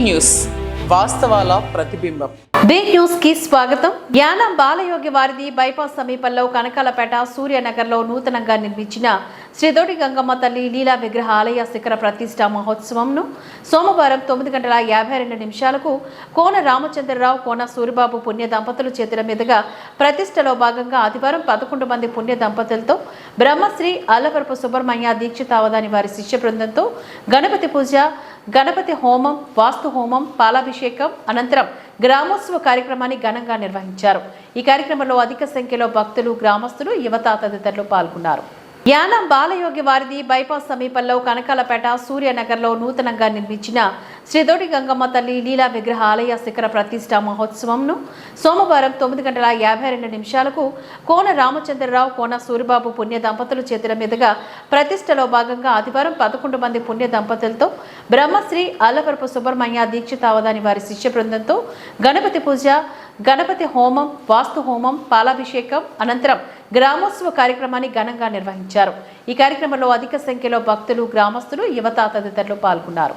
Big news వాస్తవాల ప్రతిబింబం. Big news కి స్వాగతం. యానం బాలయోగి వారిది బైపాస్ సమీపంలో కనకాలపేట సూర్యనగర్లో నూతనంగా నిర్మించిన శ్రీదోడి గంగమ్మ తల్లి లీలా విగ్రహ ఆలయ శిఖర ప్రతిష్ఠా మహోత్సవంను సోమవారం 9:52 కోన రామచంద్రరావు, కోన సూరిబాబు పుణ్య దంపతుల చేతుల మీదుగా ప్రతిష్టలో భాగంగా ఆదివారం 11 మంది పుణ్య దంపతులతో బ్రహ్మశ్రీ అల్లవరపు సుబ్రహ్మణ్య దీక్షితావధాని వారి శిష్య బృందంతో గణపతి పూజ, గణపతి హోమం, వాస్తు హోమం, పాలాభిషేకం అనంతరం గ్రామోత్సవ కార్యక్రమాన్ని ఘనంగా నిర్వహించారు. ఈ కార్యక్రమంలో అధిక సంఖ్యలో భక్తులు, గ్రామస్తులు, యువత తదితరులు పాల్గొన్నారు. యానం బాలయోగి వారిది బైపాస్ సమీపంలో కనకాలపేట సూర్యనగర్లో నూతనంగా నిర్మించిన శ్రీదోడి గంగమ్మ తల్లి లీలా విగ్రహ ఆలయ శిఖర ప్రతిష్ఠా మహోత్సవంను సోమవారం 9:52 కోన రామచంద్రరావు, కోన సూరిబాబు పుణ్య దంపతుల చేతుల మీదుగా ప్రతిష్టలో భాగంగా ఆదివారం 11 మంది పుణ్య దంపతులతో బ్రహ్మశ్రీ అల్లవరపు సుబ్రహ్మణ్య దీక్షితావధాని వారి శిష్య బృందంతో గణపతి పూజ, గణపతి హోమం, వాస్తు హోమం, పాలాభిషేకం అనంతరం గ్రామోత్సవ కార్యక్రమాన్ని ఘనంగా నిర్వహించారు. ఈ కార్యక్రమంలో అధిక సంఖ్యలో భక్తులు, గ్రామస్తులు, యువత తదితరులు పాల్గొన్నారు.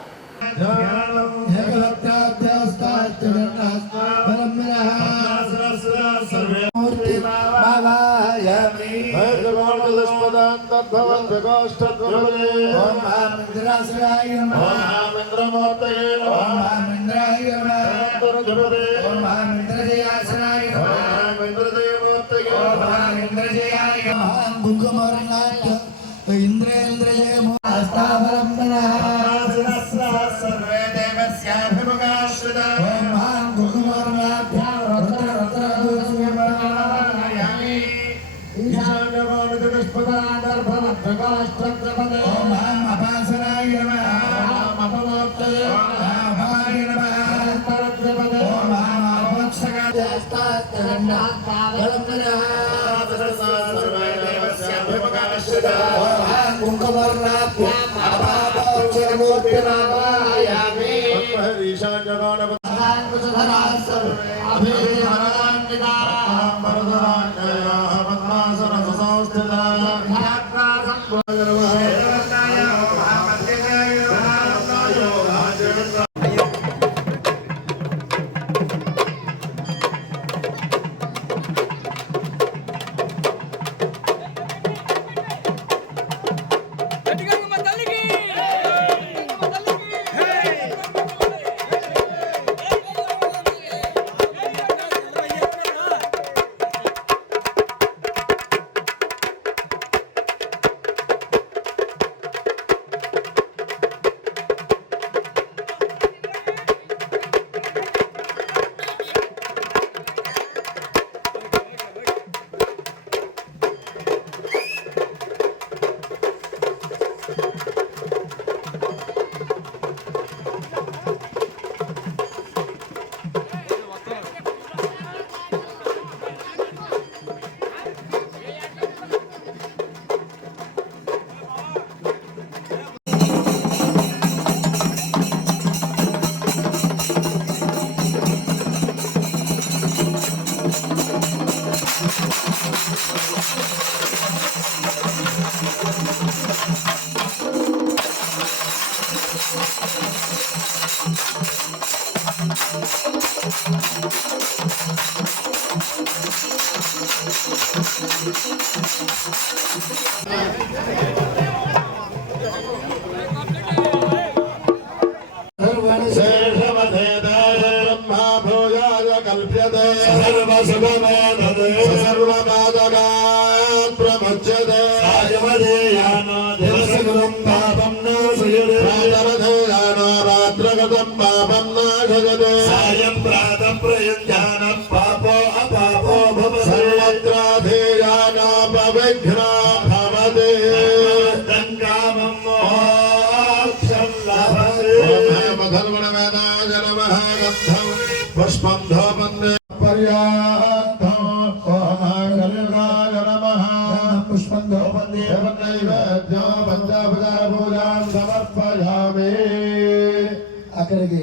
అక్కడికి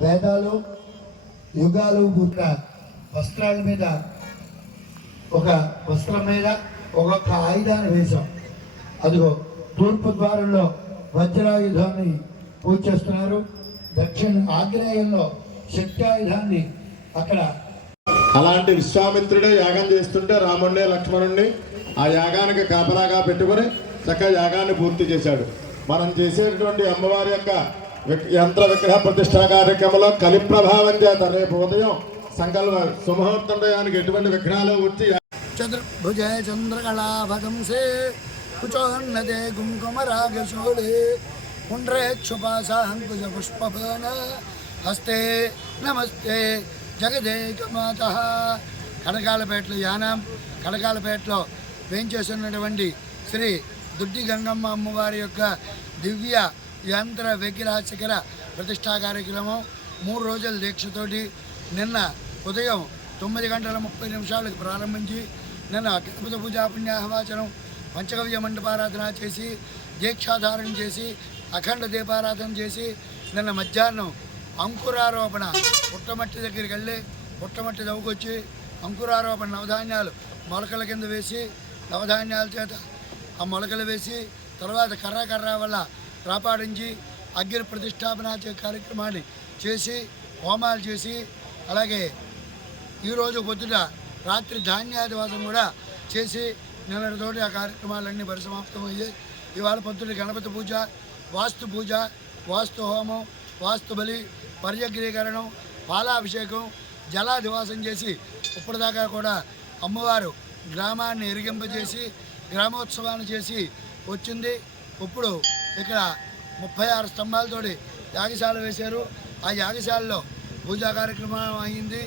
వేదాలు, యుగాలు పుట్టిన వస్త్రాల మీద ఒక వస్త్రం మీద ఒక్కొక్క ఆయుధాన్ని వేశాం. అదిగో తూర్పు ద్వారంలో వజ్రాయుధాన్ని పూజ చేస్తున్నారు. దక్షిణ ఆగ్నేయంలో శక్తాయుధాన్ని అక్కడ అలాంటి విశ్వామిత్రుడే యాగం చేస్తుంటే రాముడిని లక్ష్మణుణ్ణి ఆ యాగానికి కాపలాగా పెట్టుకుని చక్కగా యాగాన్ని పూర్తి చేశాడు. మనం చేసేటువంటి అమ్మవారి యొక్క యంత్ర విగ్రహ ప్రతిష్టా కార్యక్రమంలో కలి ప్రభావం చేత రేపు ఉదయం సంకల్ప సుముహూర్తం టయానికి ఎటువంటి విఘ్నాలు వచ్చి చతుర్భుజ చంద్రకళాభగంసే కుచోన్నదే కుంకుమరాగశోళే పుండ్రేక్షుపాసాంకుజ పుష్పభాన హస్తే నమస్తే జగదేకమాత. కనకాలపేటలో యానం కనకాలపేటలో వేంచేస్తున్నటువంటి శ్రీ దుడ్డి గంగమ్మ అమ్మవారి యొక్క దివ్య యంత్ర విగ్రహ శిఖర ప్రతిష్టా కార్యక్రమం 3 రోజుల దీక్షతోటి నిన్న ఉదయం 9:30 ప్రారంభించి నిన్న అఖిల పూజా పుణ్యాహవాచనం పంచగవ్య మండపారాధన చేసి దీక్షాధారణ చేసి అఖండ దీపారాధన చేసి నిన్న మధ్యాహ్నం అంకురారోపణ పుట్టమట్టి దగ్గరికి వెళ్ళి పుట్టమట్టి దవ్వుకొచ్చి అంకురారోపణ నవధాన్యాలు మొలకల కింద వేసి నవధాన్యాల చేత ఆ మొలకలు వేసి తర్వాత కర్ర వల్ల రాపాడించి అగ్ని ప్రతిష్టాపన కార్యక్రమాన్ని చేసి హోమాలు చేసి అలాగే ఈరోజు పొద్దుట రాత్రి ధాన్యాదివాసం కూడా చేసి నిన్నటితోటి ఆ కార్యక్రమాలన్నీ పరిసమాప్తమయ్యాయి. ఇవాళ పొద్దుట గణపతి పూజ, వాస్తు పూజ, వాస్తు హోమం, వాస్తు బలి, పర్యగ్రీకరణం, పాలాభిషేకం, జలాదివాసం చేసి ఇప్పటిదాకా కూడా అమ్మవారు గ్రామాన్ని ఎరిగింపజేసి గ్రామోత్సవాన్ని చేసి వచ్చింది. ఇప్పుడు ఇక్కడ 36 స్తంభాలతోటి యాగశాల వేశారు. ఆ యాగశాలలో పూజా కార్యక్రమం అయింది.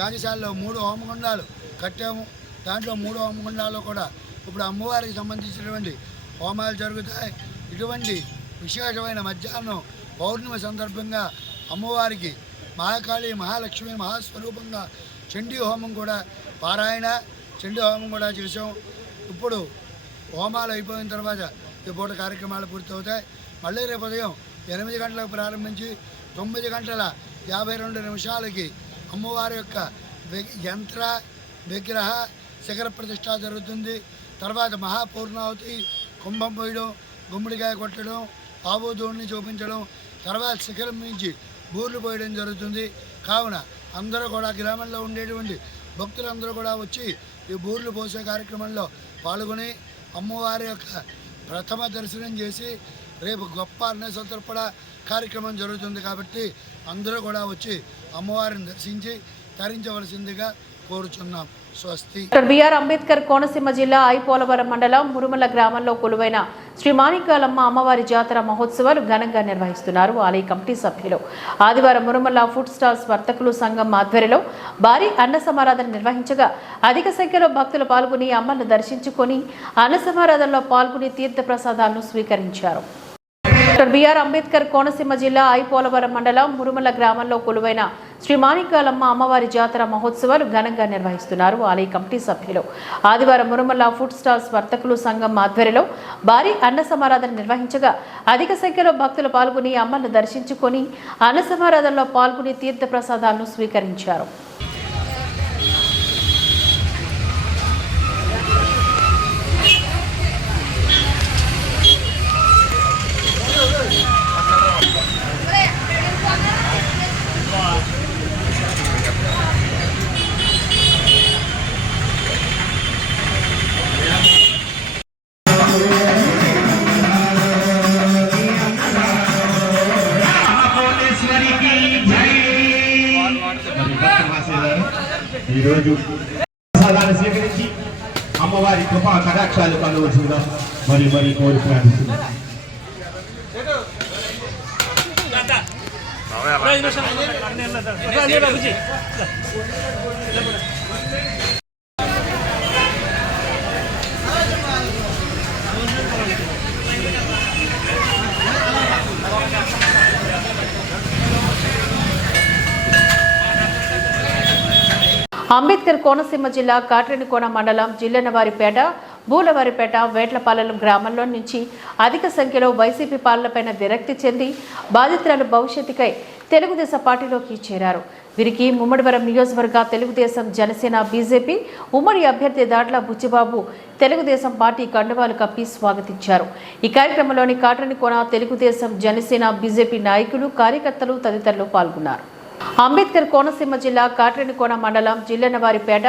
యాగశాలలో 3 హోమగుండాలు కట్టాము. దాంట్లో 3 హోమగుండాల్లో కూడా ఇప్పుడు అమ్మవారికి సంబంధించినటువంటి హోమాలు జరుగుతాయి. ఇటువంటి విశేషమైన మధ్యాహ్నం పౌర్ణమి సందర్భంగా అమ్మవారికి మహాకాళి మహాలక్ష్మి మహాస్వరూపంగా చండీ హోమం కూడా పారాయణ చండీ హోమం కూడా చేసాం. ఇప్పుడు హోమాలు అయిపోయిన తర్వాత ఈ పూట కార్యక్రమాలు పూర్తవుతాయి. మళ్ళీ రేపు ఉదయం 8 గంటలకు ప్రారంభించి 9:52 అమ్మవారి యొక్క యంత్ర విగ్రహ శిఖర ప్రతిష్ట జరుగుతుంది. తర్వాత మహాపూర్ణావతి, కుంభం పోయడం, గుమ్మడికాయ కొట్టడం, ఆవుదోడిని చూపించడం, తర్వాత శిఖరం నుంచి బూర్లు పోయడం జరుగుతుంది. కావున అందరూ కూడా గ్రామంలో ఉండేటువంటి భక్తులందరూ కూడా వచ్చి ఈ బూర్లు పోసే కార్యక్రమంలో పాల్గొని అమ్మవారి యొక్క ప్రథమ దర్శనం చేసి రేపు గొప్ప అన్నసంతర్పణ కార్యక్రమం జరుగుతుంది. కాబట్టి అందరూ కూడా వచ్చి అమ్మవారిని దర్శించి తరించవలసిందిగా కోరుచున్నాం. స్వస్తి. డాక్టర్ బిఆర్ అంబేద్కర్ కోనసీమ జిల్లా ఐపోలవరం మండలం మురుమల గ్రామంలో కొలువైన శ్రీ మాణిక్యాలమ్మ అమ్మవారి జాతర మహోత్సవాలు ఘనంగా నిర్వహిస్తున్నారు ఆలయ కమిటీ సభ్యులు. ఆదివారం మురుమల ఫుడ్ స్టాల్స్ వర్తకులు సంఘం ఆధ్వర్యంలో భారీ అన్న సమారాధన నిర్వహించగా అధిక సంఖ్యలో భక్తులు పాల్గొని అమ్మను దర్శించుకొని అన్న సమారాధనలో పాల్గొని తీర్థ ప్రసాదాలను స్వీకరించారు. డాక్టర్ బిఆర్ అంబేద్కర్ కోనసీమ జిల్లా ఐపోలవరం మండలం మురుమల గ్రామంలో కొలువైన శ్రీ మాణిక్యాలమ్మ అమ్మవారి జాతర మహోత్సవాలు ఘనంగా నిర్వహిస్తున్నారు ఆలయ కమిటీ సభ్యులు. ఆదివారం మురుమల ఫుడ్ స్టాల్స్ వర్తకులు సంఘం ఆధ్వర్యంలో భారీ అన్న సమారాధన నిర్వహించగా అధిక సంఖ్యలో భక్తులు పాల్గొని అమ్మను దర్శించుకొని అన్న సమారాధనలో పాల్గొని తీర్థ ప్రసాదాలను స్వీకరించారు. ఈరోజు ప్రసాదాన్ని స్వీకరించి అమ్మవారి కృపా కటాక్షాలు కలవచ్చుగా మరి కోరి ప్రార్థిస్తున్నాం. అంబేద్కర్ కోనసీమ జిల్లా కాట్రేనికోన మండలం జిల్లెనవారిపేట, బూలవారిపేట, వేట్లపాలెం గ్రామంలో నుంచి అధిక సంఖ్యలో వైసీపీ పాలనపైన విరక్తి చెంది బాధితురాలు భవిష్యత్తుకై తెలుగుదేశం పార్టీలోకి చేరారు. వీరికి ముమ్మడివరం నియోజకవర్గ తెలుగుదేశం జనసేన బీజేపీ ఉమ్మడి అభ్యర్థి దాట్ల బుచ్చిబాబు తెలుగుదేశం పార్టీ కండువాలు కప్పి స్వాగతించారు. ఈ కార్యక్రమంలోని కాట్రనికోన తెలుగుదేశం జనసేన బీజేపీ నాయకులు కార్యకర్తలు తదితరులు పాల్గొన్నారు. అంబేద్కర్ కోనసీమ జిల్లా కాట్రనికోన మండలం జిల్లెనవారిపేట,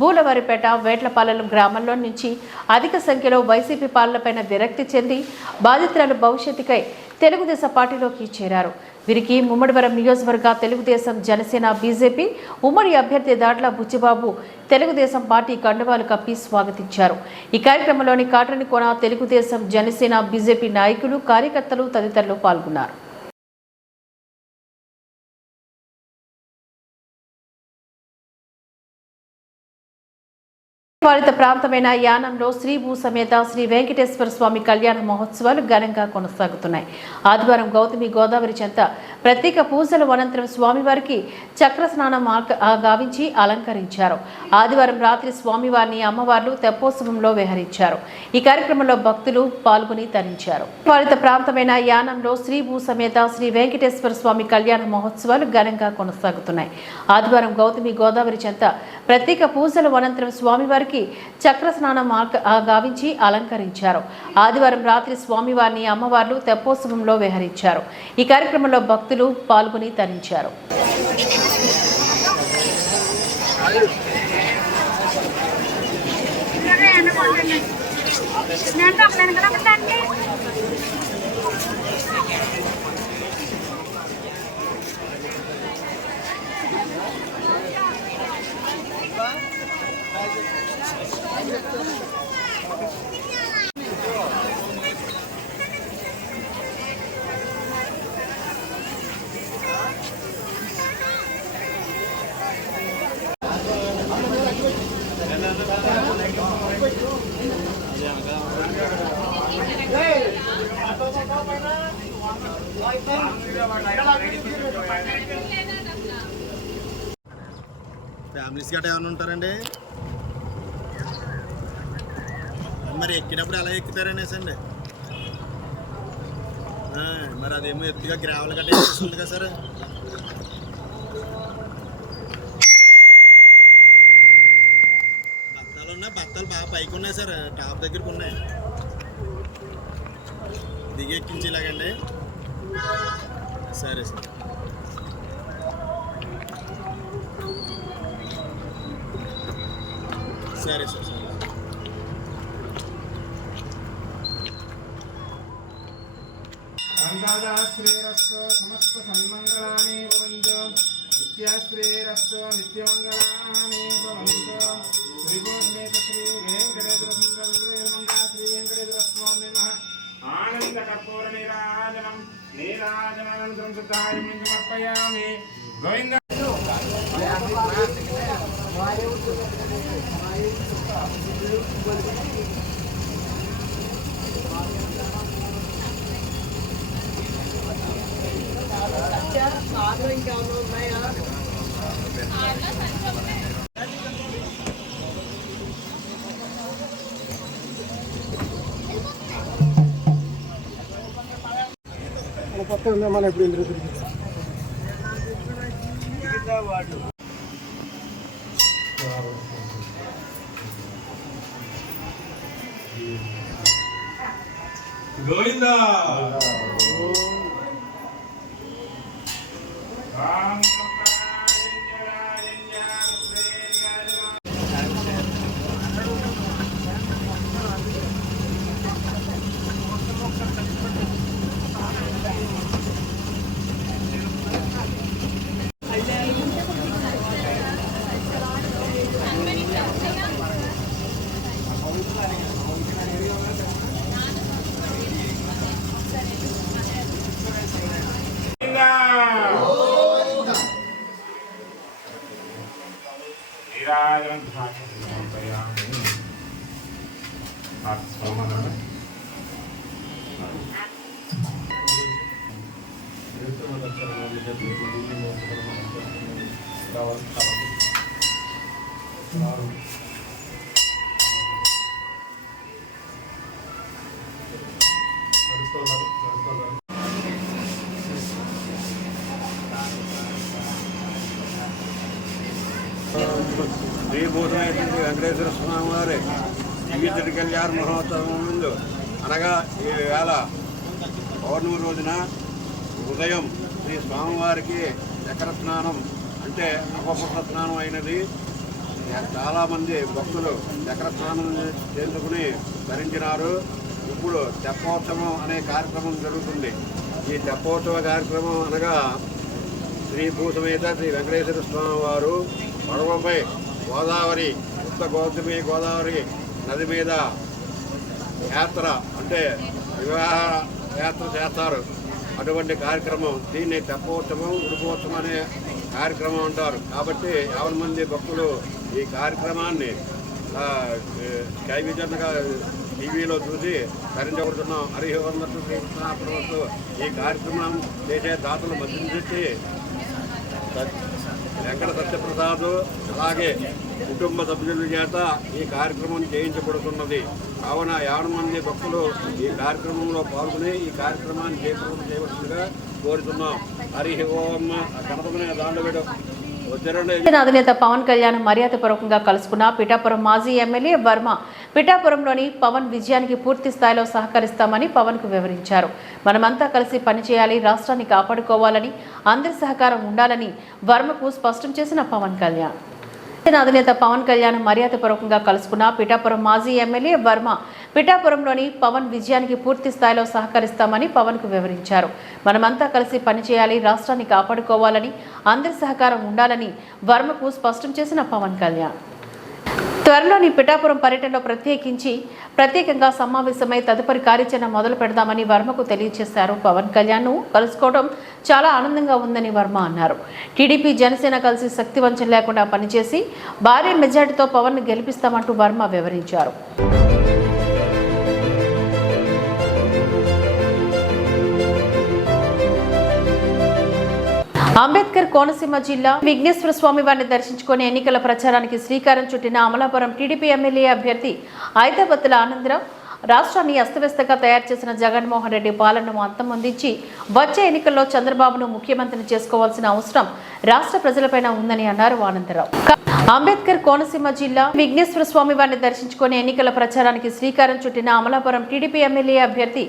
బూలవారిపేట, వేట్లపాలెం గ్రామాల్లో నుంచి అధిక సంఖ్యలో వైసీపీ పాలనపైన విరక్తి చెంది బాధితుల భవిష్యత్తుకై తెలుగుదేశం పార్టీలోకి చేరారు. వీరికి ముమ్మడివరం నియోజకవర్గ తెలుగుదేశం జనసేన బీజేపీ ఉమ్మడి అభ్యర్థి దాట్ల బుచ్చిబాబు తెలుగుదేశం పార్టీ కండువాలు కప్పి స్వాగతించారు. ఈ కార్యక్రమంలోని కాట్రనికోన తెలుగుదేశం జనసేన బీజేపీ నాయకులు కార్యకర్తలు తదితరులు పాల్గొన్నారు. పాలిత ప్రాంతమైన యానంలో శ్రీ భూ సమేత శ్రీ వెంకటేశ్వర స్వామి కళ్యాణ మహోత్సవాలు ఘనంగా కొనసాగుతున్నాయి. ఆదివారం గౌతమి గోదావరి చెంత ప్రత్యేక పూజల అనంతరం స్వామివారికి చక్ర స్నానం గావించి అలంకరించారు. ఆదివారం రాత్రి స్వామివారిని అమ్మవార్లు తెప్పోత్సవంలో విహరించారు. ఈ కార్యక్రమంలో భక్తులు పాల్గొని తరించారు. పాలిత ప్రాంతమైన యానంలో శ్రీ భూ సమేత శ్రీ వెంకటేశ్వర స్వామి కళ్యాణ మహోత్సవాలు ఘనంగా కొనసాగుతున్నాయి. ఆదివారం గౌతమి గోదావరి చెంత ప్రత్యేక పూజల అనంతరం స్వామివారికి చక్ర స్నానం గావించి అలంకరించారు. ఆదివారం రాత్రి స్వామివారిని అమ్మవార్లు తెప్పోత్సవంలో విహరించారు. ఈ కార్యక్రమంలో భక్తులు పాల్గొని తరించారు. ఫ్యామిలీస్ గట్రా ఏమైనా ఉంటారండి? మరి ఎక్కినప్పుడు ఎలా ఎక్కుతారనేసి అండి. మరి అదేమో ఎత్తుగా గ్రావెల్ గట్రా వేస్తుంది కదా సార్. బత్తాలు బాగా పైకి ఉన్నాయి సార్, టాప్ దగ్గరకు ఉన్నాయి. దిగి ఎక్కించేలాగండి. సరే సార్. సరే సార్. సరే శ్రీరస్తో సమస్త సన్మంగళాని భవంతు. నిత్యశ్రీరస్తో నిత్యమంగళాని భవంతు. శ్రీభూషమేత శ్రీ వెంకటేశ్వర సుందర శ్రీ వెంకటేశ్వర స్వామి నమః. ఆనంద కర్పూర నీరాజనం నీరాజనానంతరం శుద్ధాయం సమర్పయామి. గోవింద మన ఎప్పుడు గోవిందా. శ్రీ భూతమైనటువంటి వెంకటేశ్వర స్వామి వారి జీవిత కళ్యాణ మహోత్సవం ముందు అనగా ఈ వేళ పౌర్ణమి రోజున ఉదయం శ్రీ స్వామివారికి చక్ర స్నానం అంటే అపపుష్ప స్నానం అయినది. చాలామంది భక్తులు చక్ర స్నానం చేసుకుని ధరించినారు. ఇప్పుడు తెప్పోత్సవం అనే కార్యక్రమం జరుగుతుంది. ఈ తెప్పోత్సవ కార్యక్రమం అనగా శ్రీ భూసమేత శ్రీ వెంకటేశ్వర స్వామి వారు పడవపై గోదావరి ఉత్త గోదావరి నది మీద యాత్ర అంటే వివాహ యాత్ర చేస్తారు. అటువంటి కార్యక్రమం దీన్ని తెప్పోత్సవం ఉడుపోత్సవం అనే కార్యక్రమం అంటారు. కాబట్టి 50 మంది భక్తులు ఈ కార్యక్రమాన్ని కైవిజన్గా టీవీలో చూసి తరించబడుతున్నాం. హరిహోన్నట్టు శ్రీకృష్ణాప్రవస్తు ఈ కార్యక్రమం చేసే దాతలు మధ్యపెట్టి వెంకట సత్యప్రసాద్ అలాగే కుటుంబ సభ్యుల చేత ఈ కార్యక్రమం చేయించబడుతున్నది. కావున 50 మంది భక్తులు ఈ కార్యక్రమంలో పాల్గొని ఈ కార్యక్రమాన్ని చేయవలసిందిగా కోరుతున్నాం. హరి ఓం గణపతిని దాండవేడు అధినేత పవన్ కళ్యాణ్ మర్యాదపూర్వకంగా కలుసుకున్న పిఠాపురం మాజీ ఎమ్మెల్యే వర్మ పిఠాపురంలోని పవన్ విజయానికి పూర్తి స్థాయిలో సహకరిస్తామని పవన్ కు వివరించారు. మనమంతా కలిసి పనిచేయాలి, రాష్ట్రాన్ని కాపాడుకోవాలని, అందరి సహకారం ఉండాలని వర్మకు స్పష్టం చేసిన పవన్ కళ్యాణ్ అధినేత పవన్ కళ్యాణ్ మర్యాదపూర్వకంగా కలుసుకున్న పిఠాపురం మాజీ ఎమ్మెల్యే వర్మ పిఠాపురంలోని పవన్ విజయానికి పూర్తి స్థాయిలో సహకరిస్తామని పవన్ కు వివరించారు. మనమంతా కలిసి పనిచేయాలి, రాష్ట్రాన్ని కాపాడుకోవాలని, అందరి సహకారం ఉండాలని వర్మకు స్పష్టం చేసిన పవన్ కళ్యాణ్ త్వరలోని పిఠాపురం పర్యటనలో ప్రత్యేకంగా సమావేశమై తదుపరి కార్యాచరణ మొదలు పెడదామని వర్మకు తెలియజేశారు. పవన్ కళ్యాణ్ ను కలుసుకోవడం చాలా ఆనందంగా ఉందని వర్మ అన్నారు. టీడీపీ జనసేన కలిసి శక్తి వంచన లేకుండా పనిచేసి భారీ మెజార్టీతో పవన్ ను గెలిపిస్తామంటూ వర్మ వివరించారు. అంబేద్కర్ కోనసీమ జిల్లా విఘ్నేశ్వర స్వామి వారిని దర్శించుకుని ఎన్నికల ప్రచారానికి శ్రీకారం చుట్టిన అమలాపురం టీడీపీ ఎమ్మెల్యే అభ్యర్థి ఐతాబత్తుల ఆనందరావు రాష్ట్రాన్ని అస్తవ్యస్తంగా తయారు చేసిన జగన్మోహన్ రెడ్డి పాలనను అంతమొందించి వచ్చే ఎన్నికల్లో చంద్రబాబును ముఖ్యమంత్రిని చేసుకోవాల్సిన అవసరం రాష్ట్ర ప్రజలపైన ఉందని అన్నారు ఆనందరావు. అంబేద్కర్ కోనసీమ జిల్లా విఘ్నేశ్వర స్వామి వారిని దర్శించుకుని ఎన్నికల ప్రచారానికి శ్రీకారం చుట్టిన అమలాపురం టీడీపీ ఎమ్మెల్యే అభ్యర్థి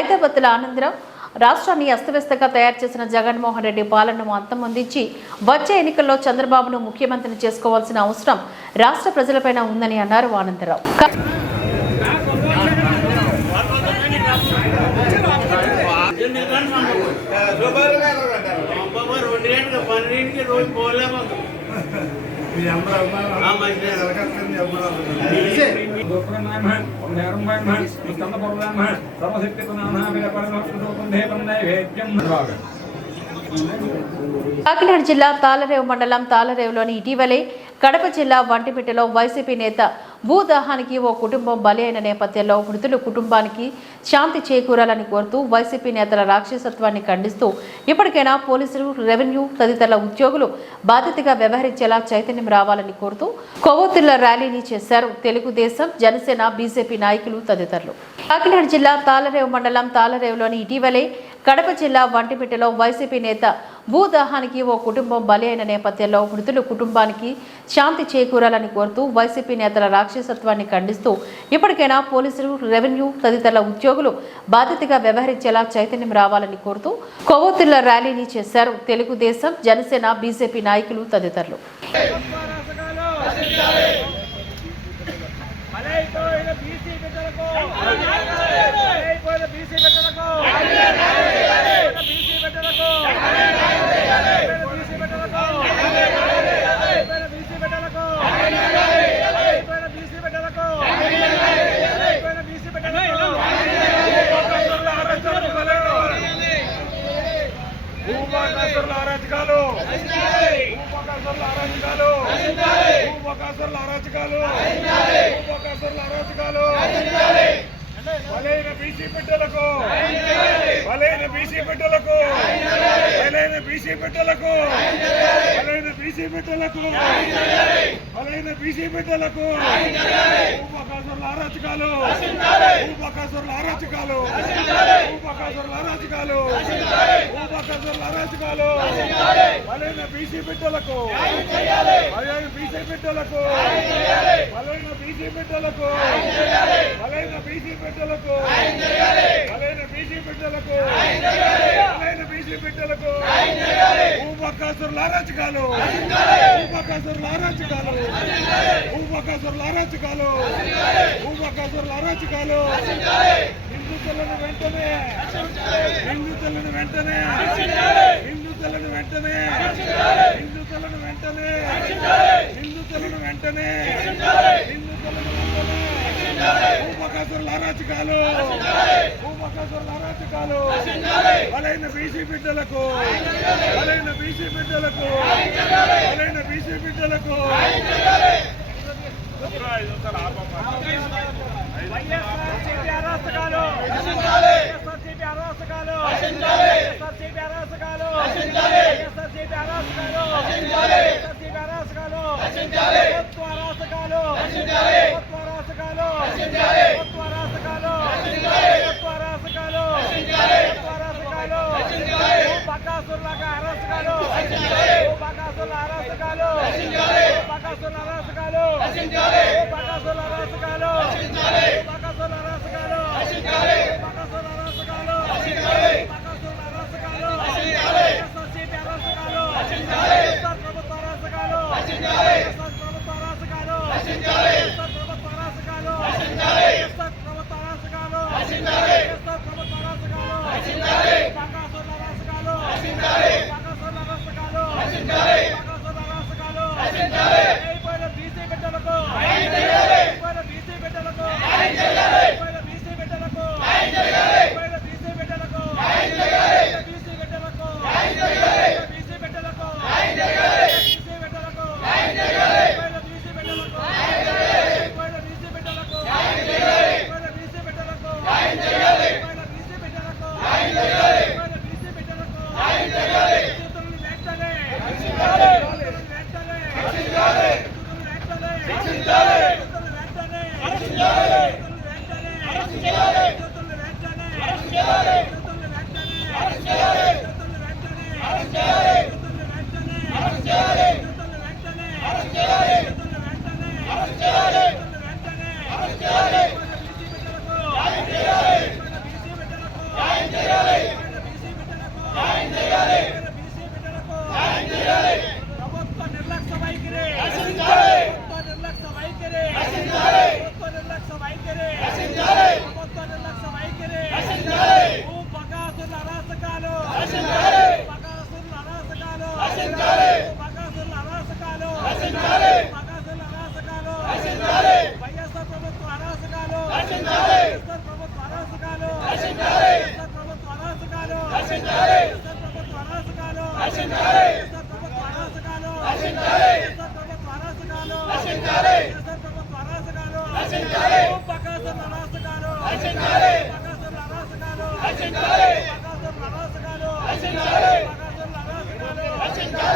ఐతాబత్తుల ఆనందరావు రాష్ట్రాన్ని అస్తవ్యస్తంగా తయారు చేసిన జగన్మోహన్ రెడ్డి పాలనను అంతమొందించి వచ్చే ఎన్నికల్లో చంద్రబాబును ముఖ్యమంత్రిని చేసుకోవాల్సిన అవసరం రాష్ట్ర ప్రజలపైన ఉందని అన్నారు ఆనందరావు. కాకినాడ జిల్లా తాళరేవు మండలం తాళరేవులోని ఇటీవలే కడప జిల్లా వంటిమిట్టలో వైసీపీ నేత భూదాహానికి ఓ కుటుంబం బలి అయిన నేపథ్యంలో మృతుల కుటుంబానికి శాంతి చేకూరాలని కోరుతూ వైసీపీ నేతల రాక్షసత్వాన్ని ఖండిస్తూ ఇప్పటికైనా పోలీసులు, రెవెన్యూ తదితర ఉద్యోగులు బాధ్యతగా వ్యవహరించేలా చైతన్యం రావాలని కోరుతూ కొవ్వొత్తుల ర్యాలీని చేశారు తెలుగుదేశం, జనసేన, బీజేపీ నాయకులు తదితరులు. కాకినాడ జిల్లా తాళరేవు మండలం తాళరేవులోని ఇటీవలే కడప జిల్లా వంటిమిట్టలో వైసీపీ నేత భూదాహానికి ఓ కుటుంబం బలి అయిన నేపథ్యంలో మృతుల కుటుంబానికి శాంతి చేకూరాలని కోరుతూ వైసీపీ నేతల రాక్షసత్వాన్ని ఖండిస్తూ ఇప్పటికైనా పోలీసులు, రెవెన్యూ తదితర ఉద్యోగులు బాధ్యతగా వ్యవహరించేలా చైతన్యం రావాలని కోరుతూ కొవ్వొత్తుల ర్యాలీని చేశారు తెలుగుదేశం, జనసేన, బీజేపీ నాయకులు తదితరులు. బీసీ బిడ్డలకు బిడ్డలకు బలైన బీసీ బిడ్డలకు బలైన బీసీ బిడ్డలకు బలైన బీసీ బిడ్డలకు బలైన బీసీ బిడ్డలకు భూబకాసురుల అరాచకాలు భూబకాసురుల అరాచకాలు భూబకాసురుల అరాచకాలు భూబకాసురుల అరాచకాలు హిందువులను వెంటనే హిందువులను వెంటనే హిందువులను వెంటనే హిందువులను వెంటనే హిందువులను వెంటనే హిందువులను వెంటనే భూబకాసురుల అరాచకాలు భూబకాసురుల అరాచకాలు బలైన బీసీ బిడ్డలకు బలైన బీసీ బిడ్డలకు బలైన బీసీ బిడ్డలకు వైఎస్ఆర్సీపీ అరాచకాలు వైఎస్ఆర్సీపీ అరాచకాలు వైఎస్ఆర్సీపీ అరాచకాలు వైఎస్ఆర్సీపీ అరాచకాలు వైఎస్ఆర్సీపీ అరాచకాలు ప్రభుత్వ అరాచకాలు ప్రభుత్వ అరాచకాలు ప్రభుత్వ అరాచకాలు ప్రభుత్వ అరాచకాలు ప్రభుత్వ అరాచకాలు బకాసురుల అరాచకాలు బకాసురుల అరాచకాలు బకాసురుల అరాచకాలు బకాసురుల అరాచకాలు బకాసురుల అరాచకాలు బకాసురుల అరాచకాలు బకాసురుల అరాచకాలు వైఎస్ఆర్సీపీ అరాచకాలు వైఎస్ఆర్ ప్రభుత్వ అరాచకాలు వైఎస్ఆర్ ప్రభుత్వ అరాచకాలు వైఎస్ఆర్ ప్రభుత్వ అరాచకాలు వైఎస్ఆర్ ప్రభుత్వ అరాచకాలు వైఎస్ఆర్ ప్రభుత్వ అరాచకాలు బకాసురుల అరాచకాలు బకాసురుల అరాచకాలు బకాసురుల అరాచకాలు అయిపోయిన బీసీ బిడ్డలకు అయిపోయిన బీసీ బిడ్డలకు అయిపోయిన బీసీ బిడ్డలకు అయిపోయిన బీసీ బిడ్డలకు అయిపోయిన బీసీ బిడ్డలకు అయిపోయిన బీసీ బిడ్డలకు అయిపోయిన బీసీ బిడ్డలకు అయిపోయిన బీసీ బిడ్డలకు అయిపోయిన బీసీ బిడ్డలకు అయిపోయిన బీసీ బిడ్డలకు అయిపోయిన బీసీ బిడ్డలకు అయిపోయిన బీసీ బిడ్డలకు చేతులను వెంటనే చేతులను వెంటనే చేతులను వెంటనే చేతులను వెంటనే చేతులను వెంటనే చేతులను వెంటనే చేతులను వెంటనే చేతులను వెంటనే చేతులను వెంటనే చేతులను వెంటనే చేతులను వెంటనే చేతులను వెంటనే అయిపోయిన బీసీ బిడ్డలకు అయిపోయిన బీసీ బిడ్డలకు అయిపోయిన బీసీ బిడ్డలకు అయిపోయిన బీసీ బిడ్డలకు ప్రభుత్వ నిర్లక్ష్య వైఖరి ప్రభుత్వ నిర్లక్ష్య వైఖరి ప్రభుత్వ నిర్లక్ష్య వైఖరి ప్రభుత్వ నిర్లక్ష్య వైఖరి బకాసురుల అరాచకాలు బకాసురుల అరాచకాలు బకాసురుల అరాచకాలు బకాసురుల అరాచకాలు వైఎస్ఆర్ ప్రభుత్వ అరాచకాలు వైఎస్ఆర్ ప్రభుత్వ అరాచకాలు వైఎస్ఆర్ ప్రభుత్వ అరాచకాలు వైఎస్ఆర్ ప్రభుత్వ అరాచకాలు వైఎస్ఆర్ ప్రభుత్వ అరాచకాలు వైఎస్ఆర్ ప్రభుత్వ అరాచకాలు వైఎస్ఆర్ ప్రభుత్వ అరాచకాలు బకాసురుల అరాచకాలు బకాసురుల అరాచకాలు బకాసురుల అరాచకాలు బకాసురుల అరాచకాలు బకాసురుల అరాచకాలు బకాసురుల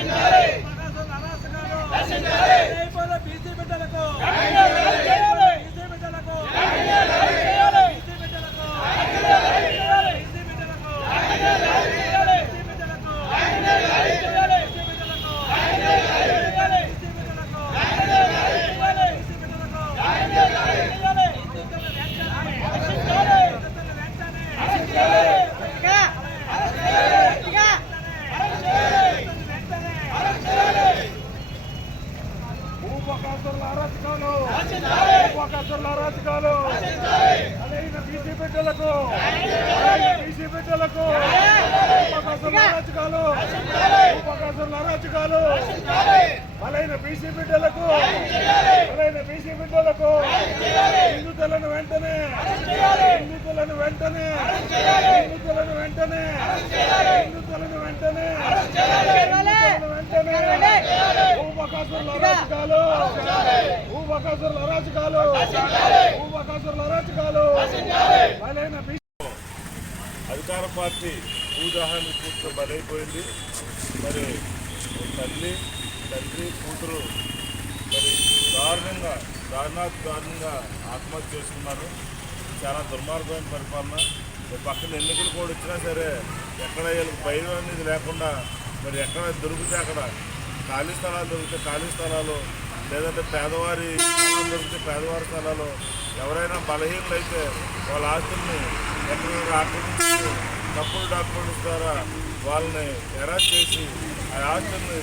అరాచకాలు బకాసురుల అరాచకాలు అయిపోయిన బీసీ బిడ్డలకు బీసీ బిడ్డలకు బీసీ బిడ్డలకు బీసీ బిడ్డలకు బీసీ బిడ్డలకు భూబకాసురుల అరాచకాలు భూబకాసురుల అరాచకాలు బలైన బీసీ బిడ్డలకు బీసీ బిడ్డలకు భూబకాసురుల అరాచకాలు భూబకాసురుల అరాచకాలు బలైన బీసీ బిడ్డలకు బలైన బీసీ బిడ్డలకు హిందువులను వెంటనే హిందువులను వెంటనే హిందువులను వెంటనే హిందువులను వెంటనే వెంటనే భూబకాసురుల అరాచకాలు భూబకాసురుల అరాచకాలు భూబకాసురుల అరాచకాలు బలైన అధికార పార్టీ భూదాహాన్ని పూర్తిగా బలైపోయింది. మరి తల్లి తండ్రి కూతురు మరి దారుణంగా ఆత్మహత్య చేసుకున్నారు. చాలా దుర్మార్గమైన పరిపాలన. పక్కన ఎన్నికలు కూడా వచ్చినా సరే ఎక్కడ వీళ్ళకి భయం అనేది లేకుండా మరి ఎక్కడ దొరికితే అక్కడ ఖాళీ స్థలాలు దొరికితే ఖాళీ స్థలాలు, లేదంటే పేదవారి స్థలాలు దొరికితే పేదవారి స్థలాలు, ఎవరైనా బలహీనలు అయితే వాళ్ళ ఆస్తుల్ని ఎక్కడ ఆక్రమించి తప్పుడు డాక్యుమెంట్స్ ద్వారా వాళ్ళని అరెస్ట్ చేసి ఆ ఆస్తుల్ని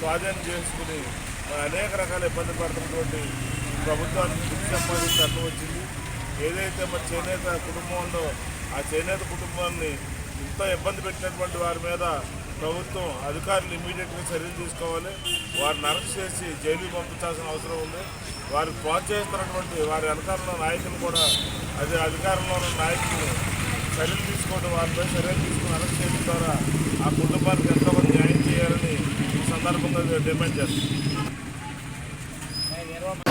స్వాధీనం చేసుకుని అనేక రకాల ఇబ్బంది పడుతున్నటువంటి ప్రభుత్వానికి బుద్ధి సంపాదించి అర్థం వచ్చింది. ఏదైతే మరి చేనేత కుటుంబంలో ఆ చేనేత కుటుంబాన్ని ఇంత ఇబ్బంది పెట్టినటువంటి వారి మీద ప్రభుత్వం అధికారులు ఇమీడియట్గా చర్యలు తీసుకోవాలి. వారిని అరెస్ట్ చేసి జైలుకి పంపించాల్సిన అవసరం ఉంది. వారికి ప్రోత్సహిస్తున్నటువంటి వారి వెనకాల నాయకులు కూడా అధికారంలో ఉన్న నాయకులు చర్యలు తీసుకోవడం, వారిపై చర్యలు తీసుకుని అరెస్ట్ చేయడం ద్వారా ఆ కుటుంబానికి ఎంతోమంది న్యాయం చేయాలని ఈ సందర్భంగా డిమాండ్ చేస్తారు.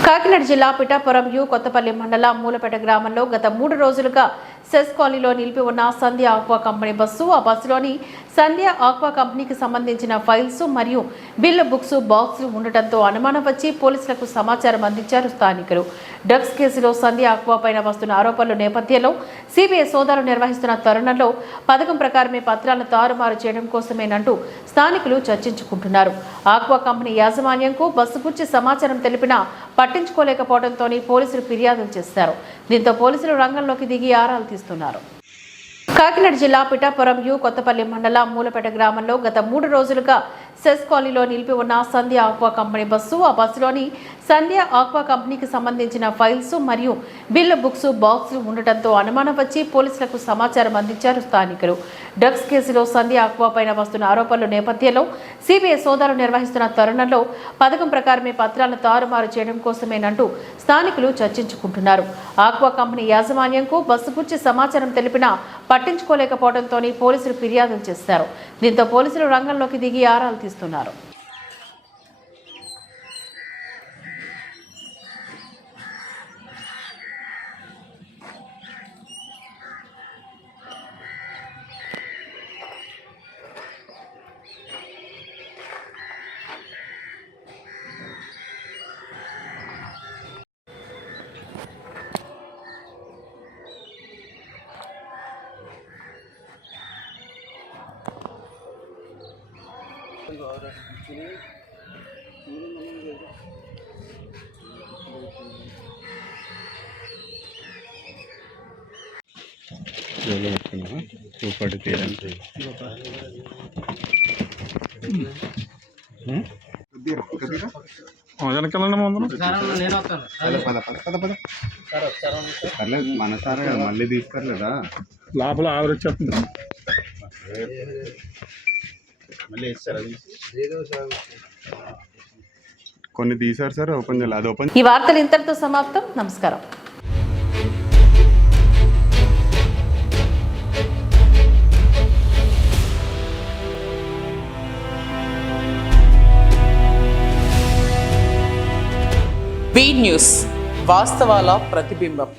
కాకినాడ జిల్లా పిఠాపురం యు కొత్తపల్లి మండల మూలపేట గ్రామంలో గత 3 రోజులుగా సెస్ కాలనీలో నిలిపి ఉన్న సంధ్య ఆక్వా కంపెనీ బస్సు, ఆ బస్సులోని సంధ్య ఆక్వా కంపెనీకి సంబంధించిన ఫైల్స్ మరియు బిల్లు బుక్స్ బాక్సులు ఉండటంతో అనుమానం వచ్చి పోలీసులకు సమాచారం అందించారు స్థానికులు. డ్రగ్స్ కేసులో సంధ్య ఆక్వా పైన వస్తున్న ఆరోపణల నేపథ్యంలో సిబిఐ సోదాలు నిర్వహిస్తున్న తరుణంలో పథకం ప్రకారమే పత్రాలను తారుమారు చేయడం కోసమేనంటూ స్థానికులు చర్చించుకుంటున్నారు. ఆక్వా కంపెనీ యాజమాన్యంకు బస్సు గురించి సమాచారం తెలిపినా పట్టించుకోలేకపోవడంతో పోలీసులు ఫిర్యాదులు చేశారు. దీంతో పోలీసులు రంగంలోకి దిగి ఆరాలు తీస్తున్నారు. కాకినాడ జిల్లా పిఠాపురం యు కొత్తపల్లి మండల మూలపేట గ్రామంలో గత 3 రోజులుగా సెస్ కాలనీలో నిలిపి ఉన్న సంధ్య ఆక్వా కంపెనీ బస్సు, ఆ బస్సులోని సంధ్య ఆక్వా కంపెనీకి సంబంధించిన ఫైల్స్ మరియు బిల్లు బుక్స్ బాక్సులు ఉండటంతో అనుమానం వచ్చి పోలీసులకు సమాచారం అందించారు స్థానికులు. డ్రగ్స్ కేసులో సంధ్య ఆక్వా పైన వస్తున్న ఆరోపణల నేపథ్యంలో సిబిఐ సోదాలు నిర్వహిస్తున్న తరుణంలో పథకం ప్రకారమే పత్రాలను తారుమారు చేయడం కోసమేనంటూ స్థానికులు చర్చించుకుంటున్నారు. ఆక్వా కంపెనీ యాజమాన్యంకు బస్సు గురించి సమాచారం తెలిపినా పట్టించుకోలేకపోవడంతో పోలీసులు ఫిర్యాదులు చేశారు. దీంతో పోలీసులు రంగంలోకి దిగి ఆరాలు తీస్తున్నారు. మన సార్ మళ్ళీ తీసుకెళ్ళలేదా లోపల ఆవిరి వచ్చేస్తుంది. కొన్ని తీసారు సార్, ఓపెన్ చేయాలి. అది ఓపెన్. ఈ వార్తలు ఇంతటితో సమాప్తం. నమస్కారం. బీ న్యూస్, వాస్తవాల ప్రతిబింబం.